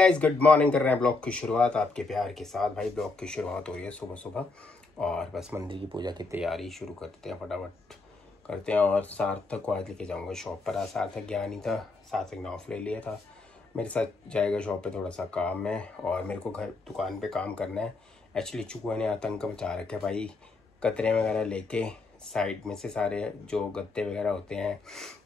Guys good morning कर रहे हैं ब्लॉग की शुरुआत आपके प्यार के साथ। भाई ब्लॉग की शुरुआत हो रही है सुबह सुबह और बस मंदिर की पूजा की तैयारी शुरू करते हैं, फटाफट करते हैं। और सार्थक को आज लेके जाऊंगा शॉप पर। आज सार्थक गया नहीं था, सार्थक ने ऑफ ले लिया था, मेरे साथ जाएगा शॉप पे। थोड़ा सा काम है और मेरे को घर दुकान पे काम करना है। एक्चुअली चूहे ने आतंक मचा रखे भाई, कतरे वगैरह लेके साइड में से सारे जो गत्ते वगैरह होते हैं,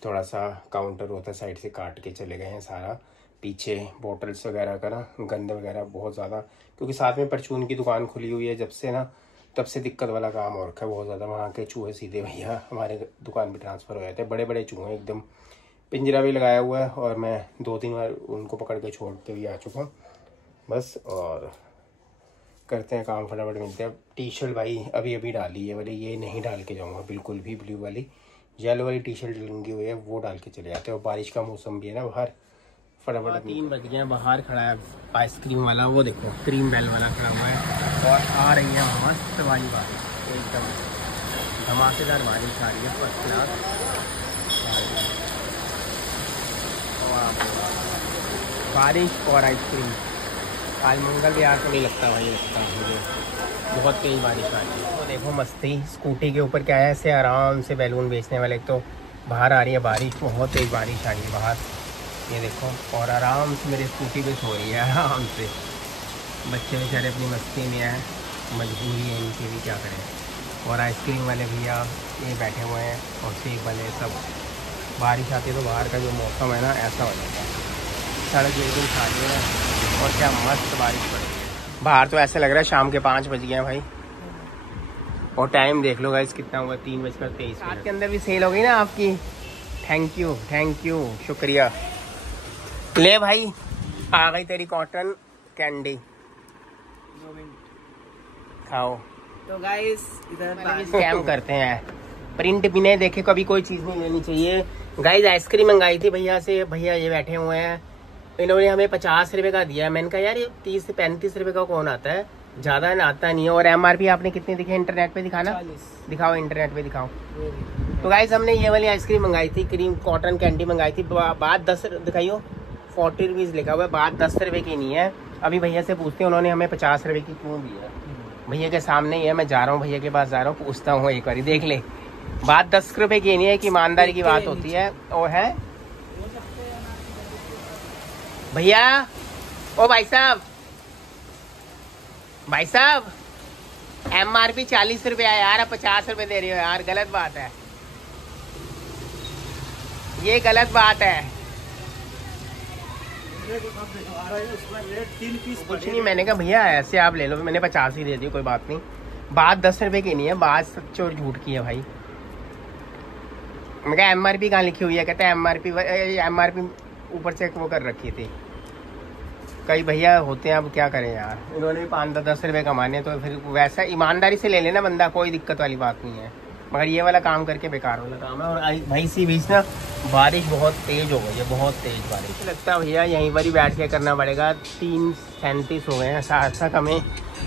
थोड़ा सा काउंटर होता है साइड से काट के चले गए हैं सारा। पीछे बोटल्स वगैरह का ना गंद वगैरह बहुत ज़्यादा, क्योंकि साथ में परचून की दुकान खुली हुई है जब से ना, तब से दिक्कत वाला काम हो रखा है बहुत ज़्यादा। वहाँ के चूहे सीधे भैया हमारे दुकान पे ट्रांसफ़र हो जाते हैं, बड़े बड़े चूहे एकदम। पिंजरा भी लगाया हुआ है और मैं 2-3 बार उनको पकड़ के छोड़ के भी आ चुका हूँ बस। और करते हैं काम, फटाफट मिलते हैं। टी शर्ट भाई अभी अभी डाली है, वाली ये नहीं डाल के जाऊँगा बिल्कुल भी। ब्लू वाली येलो वाली टी शर्ट लगी हुई है वो डाल के चले जाते हैं। और बारिश का मौसम भी है ना बाहर, फटाफट 3 बज गए। बाहर खड़ा है आइसक्रीम वाला, वो देखो क्रीम बेल वाला खड़ा हुआ है। और आ रही है मस्त वाली बारिश, एकदम धमाकेदार बारिश आ रही है, फर्स्ट क्लास। बारिश और आइसक्रीम, आज मंगल भी यार तो नहीं लगता भाई, लगता है मुझे बहुत तेज़ बारिश आ रही है। तो देखो मस्ती, स्कूटी के ऊपर क्या है, ऐसे आराम से बैलून बेचने वाले। तो बाहर आ रही है बारिश, बहुत तेज़ बारिश आ रही है बाहर, ये देखो। और आराम से मेरी स्कूटी पे सो रही है आराम से। बच्चे बेचारे अपनी मस्ती में हैं, मजबूरी है इनकी भी, क्या करें। और आइसक्रीम वाले भैया ये बैठे हुए हैं और सेब वाले सब। बारिश आती है तो बाहर का जो मौसम है ना ऐसा हो जाता है। सड़क एकदम खाली है और क्या मस्त बारिश पड़ रही है बाहर। तो ऐसा लग रहा है शाम के 5 बज गए हैं भाई। और टाइम देख लो गाइस कितना हुआ, 3:23। रात के अंदर भी सेल हो गई ना आपकी, थैंक यू शुक्रिया। ले भाई आ गई तेरी कॉटन कैंडी, खाओ। तो गाइस इधर स्कैम करते हैं, प्रिंट बिना देखे कभी कोई चीज़ नहीं लेनी चाहिए। गाइस आइसक्रीम मंगाई थी भैया से, भैया ये बैठे हुए हैं, इन्होंने हमें 50 रुपये का दिया। मैंने कहा यार ये 30 से 35 रुपये का कौन आता है, ज़्यादा ना आता नहीं है। और MRP आपने कितने दिखे इंटरनेट पे, दिखाना 40। दिखाओ इंटरनेट पे दिखाओ। तो गाइस हमने ये वाली आइसक्रीम मंगाई थी, क्रीम कॉटन कैंडी मंगाई थी। बात 10 दिखाइयो, 40 रुपीज़ लिखा हुआ है, बात 10 रुपये की नहीं है। अभी भैया से पूछते हैं उन्होंने हमें 50 रुपये की क्यों दी है। भैया के सामने ही है, मैं जा रहा हूँ भैया के पास, जा रहा हूँ, पूछता हूँ एक बार, देख ले। बात 10 रुपये की नहीं है कि ईमानदारी की बात होती है। वो है भैया, ओ भाई साहब MRP 40 रुपये है यार, 50 रुपये दे रही हो यार, गलत बात है, ये गलत बात है। कुछ नहीं, मैंने कहा भैया ऐसे आप ले लो, मैंने 50 ही दे दी, कोई बात नहीं। बात 10 रुपये की नहीं है, बात सच और झूठ की है भाई। मैं कहा MRP कहाँ लिखी हुई है, कहते हैं MRP ऊपर से वो कर रखी थी। कई भैया होते हैं, अब क्या करें यार, इन्होंने भी 5-10 रुपये कमाने, तो फिर वैसा ईमानदारी से ले लेना बंदा, कोई दिक्कत वाली बात नहीं है। मगर ये वाला काम करके बेकार वाला काम है। और भाई इसी बीच ना बारिश बहुत तेज़ हो गई है, बहुत तेज़ बारिश। लगता है भैया यहीं पर ही बैठ के करना पड़ेगा। 3:37 हो गए हैं सार्थक हमें।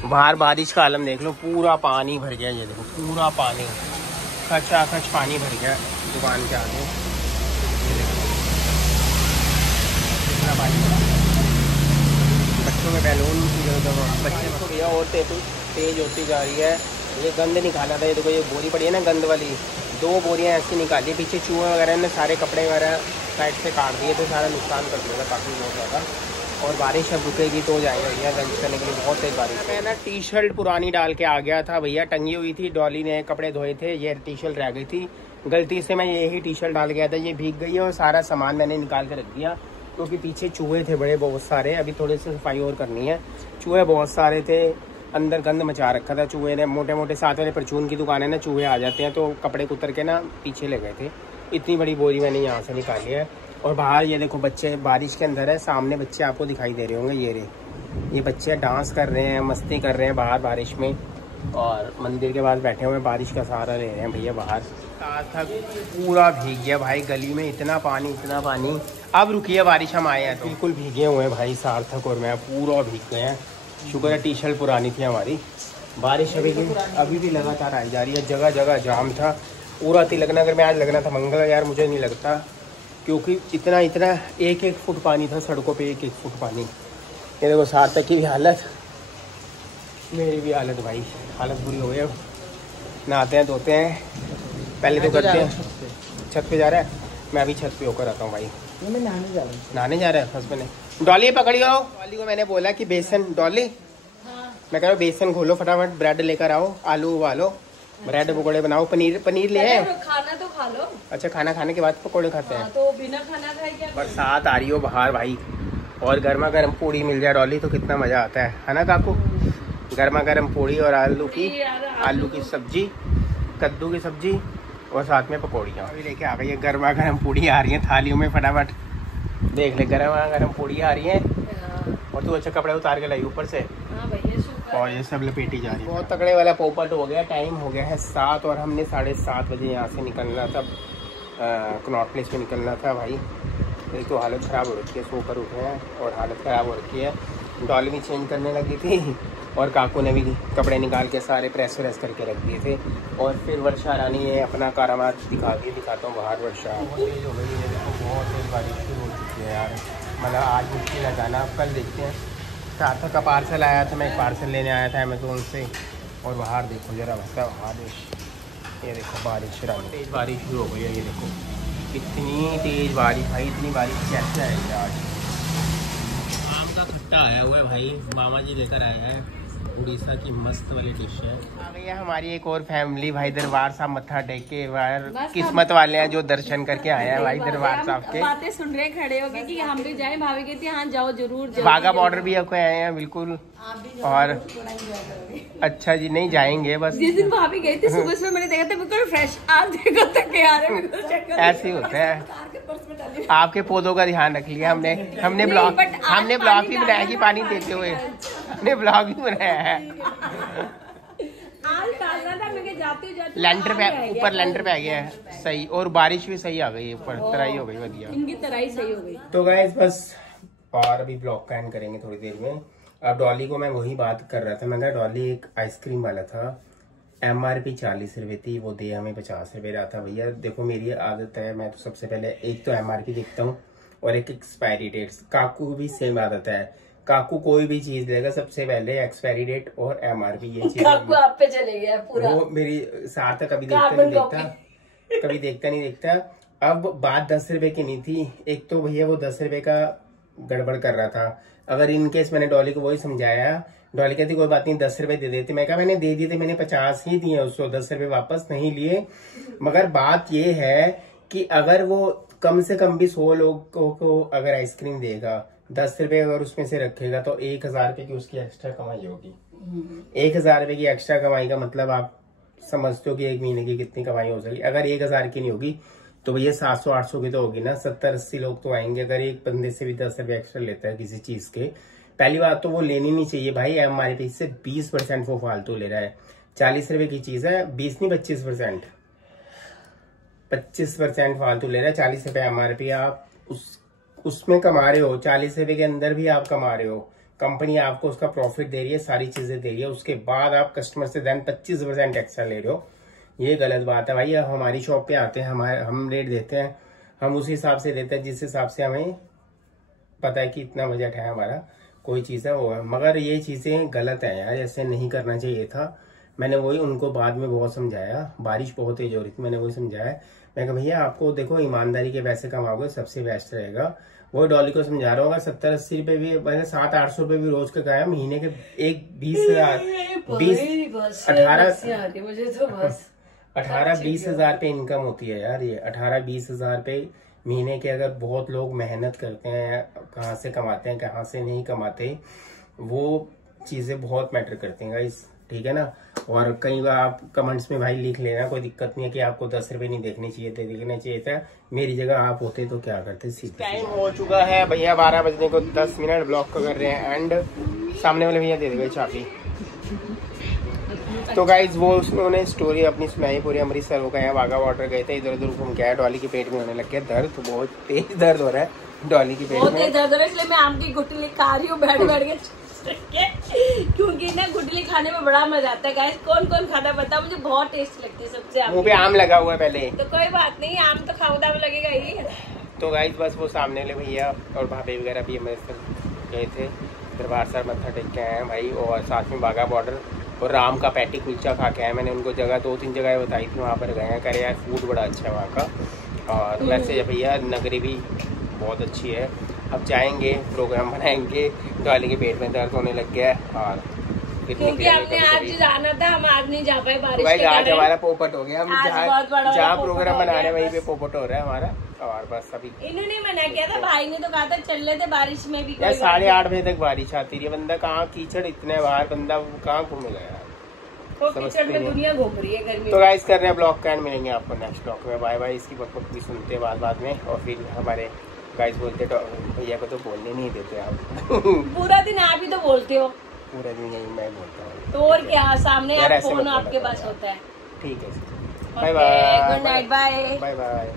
बाहर बारिश का आलम देख लो, पूरा पानी भर गया, ये देखो पूरा पानी, खच पानी भर गया दुकान के आगे। बच्चों में बैलून बच्चे को भैया और तेज होती जा रही है। ये गंद निकाला था, ये देखो ये बोरी पड़ी है ना गंद वाली, 2 बोरियां ऐसी निकाली। पीछे चूहे वगैरह ने सारे कपड़े वगैरह साइड से काट दिए थे, सारा नुकसान कर दिया था काफ़ी बहुत ज़्यादा। और बारिश अब रुकेगी तो जाएगा भैया लंच करने के लिए, बहुत तेज़ बारिश। मैं ना टी शर्ट पुरानी डाल के आ गया था भैया, टंगी हुई थी, डॉली ने कपड़े धोए थे, ये टी शर्ट रह गई थी। गलती से मैं यही टी शर्ट डाल गया था, ये भीग गई है। और सारा सामान मैंने निकाल के रख दिया, क्योंकि पीछे चूहे थे बड़े बहुत सारे, अभी थोड़ी सी सफाई और करनी है। चूहे बहुत सारे थे, अंदर गंद मचा रखा था चूहे ने, मोटे मोटे। साथ वाले परचून की दुकान है ना, चूहे आ जाते हैं, तो कपड़े कुतर के ना पीछे ले गए थे। इतनी बड़ी बोरी मैंने यहाँ से निकाली है। और बाहर ये देखो बच्चे बारिश के अंदर है, सामने बच्चे आपको दिखाई दे रहे होंगे, ये बच्चे डांस कर रहे हैं, मस्ती कर रहे हैं बाहर बारिश में। और मंदिर के पास बैठे हुए हैं, बारिश का सहारा ले रहे हैं भैया बाहर। सार्थक पूरा भीग गया भाई, गली में इतना पानी। अब रुकी है बारिश, हम आए हैं तो बिल्कुल भीगे हुए हैं भाई, सार्थक और मैं पूरा भीग गए हैं। शुक्र है टी शर्ट पुरानी थी हमारी। बारिश अभी भी लगातार आई जा रही है, जगह जगह जाम था पूरा। तिलक नगर में आज लगना था मंगल, यार मुझे नहीं लगता, क्योंकि इतना 1-1 फुट पानी था सड़कों पे, 1-1 फुट पानी। ये देखो सार्थक की भी हालत, मेरी भी हालत भाई, हालत बुरी हो गई। अब नहाते हैं धोते हैं, पहले तो करते हैं। छत पे जा रहा है, मैं अभी छत पे होकर आता हूँ भाई। मैं नहाने जा रहा हूँ। नहाने जा रहा है फर्स्ट में। डॉली पकड़ियो, डॉली को मैंने बोला कि बेसन, डॉली मैं कह रहा हूँ बेसन घोलो फटाफट, ब्रेड लेकर आओ, आलू उबालो, ब्रेड पकौड़े बनाओ, पनीर ले आए। खाना तो खा लो। अच्छा खाना खाने के बाद पकौड़े खाते हैं? तो बिना खाना खाए क्या? बरसात आ रही हो बाहर भाई, और गर्मा गर्म पूड़ी मिल जाए डॉली तो कितना मजा आता है ना काकू? गर्मा गर्म पूड़ी और आलू की सब्जी, कद्दू की सब्जी और साथ में पकौड़ियाँ। अभी लेके आ गई है गर्मा गर्म पूड़ी आ रही है थालियों में, फटाफट देख ले गर्मा गर्म पूड़ी आ रही है। और तू अच्छा कपड़े उतार के लाई ऊपर से, और ये सब लपेटी जा रही है। बहुत तगड़े वाला पोपट हो गया। टाइम हो गया है 7 और हमने 7:30 बजे यहाँ से निकलना था, कनॉट प्लेस में निकलना था भाई। मेरी तो हालत ख़राब हो रखी है, सोकर उठे हैं और हालत ख़राब हो रखी है। डॉली भी चेंज करने लगी थी और काकू ने भी कपड़े निकाल के सारे प्रेस व्रेस करके रख दिए थे। और फिर वर्षा रानी ने अपना कारामात दिखाता हूँ बाहर। वर्षा बहुत तेज हो गई है, देखो बहुत तेज बारिश शुरू हो चुकी है यार। मतलब आज मुश्किल है जाना, अब कल देखते हैं। सार्थक का पार्सल आया था, मैं एक पार्सल लेने आया था अमेज़ोन से। और बाहर देखो ज़रा मतलब बारिश, ये देखो बारिश, तेज़ बारिश शुरू हो गई है। ये देखो इतनी तेज़ बारिश भाई, इतनी बारिश कैसे आएगी आज? आम का खट्टा आया हुआ है भाई, मामा जी लेकर आए हैं, उड़ीसा की मस्त वाली डिश है। आ गई है हमारी एक और फैमिली भाई, दरबार साहब मत्था टेक के बाहर। किस्मत वाले हैं जो दर्शन करके आए हैं भाई दरबार साहब के। बातें सुन रहे खड़े हो गए कि हम भी जाएं, भाभी कहती है हाँ जाओ जरूर। वाघा बॉर्डर भी आपको आए हैं बिल्कुल। और अच्छा जी नहीं जाएंगे बस। जिस दिन भाभी गई थी सुबह सुबह मैंने देखा था बिल्कुल फ्रेश, आज देखो तक ऐसे ही होता है। आपके पौधों का ध्यान रख लिया हमने ब्लॉग भी बनाया कि पानी देते हुए, हमने ब्लॉग भी बनाया है। लेंटर पे ऊपर लेंटर पे आ गया है सही, और बारिश भी सही आ गई है, ऊपर तराई हो गई बढ़िया, इनकी तराई सही हो गई। तो गाइस बस और अभी ब्लॉग का एंड करेंगे थोड़ी देर में। अब डॉली को मैं वही बात कर रहा था, मैं कहा डॉली एक आइसक्रीम वाला था, MRP 40 रुपए थी, वो दे हमें 50 रुपए रहा था। भैया देखो मेरी आदत है, मैं तो सबसे पहले एक तो MRP देखता हूँ और एक एक्सपायरी डेट्स। काकू भी सेम आदत है, काकू कोई भी चीज लेगा सबसे पहले एक्सपायरी डेट और MRP, ये चीज काकू आप पे चले गया पूरा। वो मेरी सार्थक कभी देखता नहीं देखता। अब बात 10 रुपए की नहीं थी, एक तो भैया वो 10 रुपए का गड़बड़ कर रहा था। अगर इनकेस मैंने डॉली को वही समझाया, डॉली कहती कोई बात नहीं 10 रुपए दे देते। मैं कहा मैंने दे दिए थे, मैंने 50 ही दिए उसको, 10 रुपए वापस नहीं लिए। मगर बात ये है कि अगर वो कम से कम भी 100 लोगों को अगर आइसक्रीम देगा, 10 रुपए अगर उसमें से रखेगा तो 1000 रुपए की उसकी एक्स्ट्रा कमाई होगी। 1000 रुपए की एक्स्ट्रा कमाई का मतलब आप समझते हो कि एक महीने की कितनी कमाई हो सकेगी। अगर 1000 की नहीं होगी तो भैया 700-800 की तो होगी ना, 70-80 लोग तो आएंगे। अगर एक बंदे से भी 10 रुपए एक्स्ट्रा लेता है किसी चीज के, पहली बात तो वो लेनी नहीं चाहिए भाई। MRP से 20% वो फालतू ले रहा है। 40 रुपए की चीज है, 20 नहीं 25% फालतू ले रहा है। 40 रुपए MRP, आप उसमें कमा रहे हो, 40 रुपए के अंदर भी आप कमा रहे हो, कंपनी आपको उसका प्रॉफिट दे रही है, सारी चीजें दे रही है, उसके बाद आप कस्टमर से देन 25% एक्स्ट्रा ले रहे हो। ये गलत बात है भाई। हमारी शॉप पे आते हैं, हम रेट देते हैं, हम उस हिसाब से देते हैं जिस हिसाब से हमें पता है कि इतना बजट है हमारा, कोई चीज़ है वो है। मगर ये चीज़ें गलत है यार, ऐसे नहीं करना चाहिए था। मैंने वही उनको बाद में बहुत समझाया, बारिश बहुत तेज हो रही थी, मैंने वही समझाया। मैं कहा भैया आपको देखो ईमानदारी के पैसे कमाओगे सबसे बेस्ट रहेगा। वो डॉली को समझा रहा होगा, 70-80 रुपए भी, मैंने 700-800 रुपए भी रोज के खाया, महीने के एक 18-20 हजार पे इनकम होती है यार। ये 18-20 हजार पे महीने के, अगर बहुत लोग मेहनत करते हैं, कहाँ से कमाते हैं कहाँ से नहीं कमाते, वो चीजें बहुत मैटर करती हैं गाइस, ठीक है ना। और कई बार आप कमेंट्स में भाई लिख लेना, कोई दिक्कत नहीं है कि आपको 10 रुपए नहीं देखने चाहिए थे, देखना चाहिए था। मेरी जगह आप होते तो क्या करते। टाइम हो चुका है भैया 12 बजने को 10 मिनट, ब्लॉग को कर रहे हैं एंड सामने वाले भैया दे देंगे चाबी। तो गाइज वो उन्होंने स्टोरी अपनी सुनाई पूरी। अमृतसर हो गए हैं, वाघा बॉर्डर गए थे, इधर उधर घूम के आया। डॉली के पेट में होने लग गया दर्द, तो बहुत तेज दर्द हो रहा है डॉली के पेट में, बहुत तेज दर्द हो रहा है। इसलिए मैं आम की गुठली खा रही हूँ बैठ के, क्योंकि ना गुठली खाने में बड़ा मजा आता है। गाइस कौन कौन खाता बताओ, मुझे बहुत टेस्ट लगती है सबसे। मुँह पे आम लगा हुआ है पहले, तो कोई बात नहीं, आम तो खाओ दाम लगेगा ही। तो गाइस बस वो सामने वाले भैया और भाभी वगैरह भी अमृतसर गए थे, दरबार साहब मत्था टेक के आए हैं भाई, और साथ में बाघा बॉर्डर और राम का पैटी कुलचा खा के आए। मैंने उनको जगह 2-3 जगह बताई थी, वहाँ पर गए हैं, करे यार फूड बड़ा अच्छा है वहाँ का। और वैसे भैया नगरी भी बहुत अच्छी है। अब जाएंगे, प्रोग्राम बनाएंगे, डॉली के पेट में दर्द होने लग गया है और क्योंकि हमने आज जाना था, हम आज नहीं जा पाए बारिश भाई। के आज कारण। हमारा पोपट हो गया, हम जहाँ प्रोग्राम बना रहे हैं वहीं पे बस। पोपट हो रहा है हमारा। और बस अभी इन्होंने मना किया था, भाई ने तो कहा था चल लेते बारिश में भी। यार 8:30 बजे तक बारिश आती रही, बंदा कहाँ कीचड़ इतने बाहर, बंदा कहाँ घूमेगा यार, तो कीचड़ में दुनिया घूम रही है गर्मी। तो गाइस कर रहे हैं ब्लॉग का एंड, मिलेंगे आपको नेक्स्ट ब्लॉग में। Bye bye. इसकी बकबक भी सुनते हैं बाद में, और फिर हमारे गाइस बोलते भैया को तो बोलने नहीं देते आप। पूरा दिन आप ही तो बोलते हो। पूरा दिन यही मैं बोलता हूँ, तो और क्या, सामने यार आप ऐसे फोन मत आपके बोला पास होता है। ठीक है। Bye bye, good night, bye bye bye.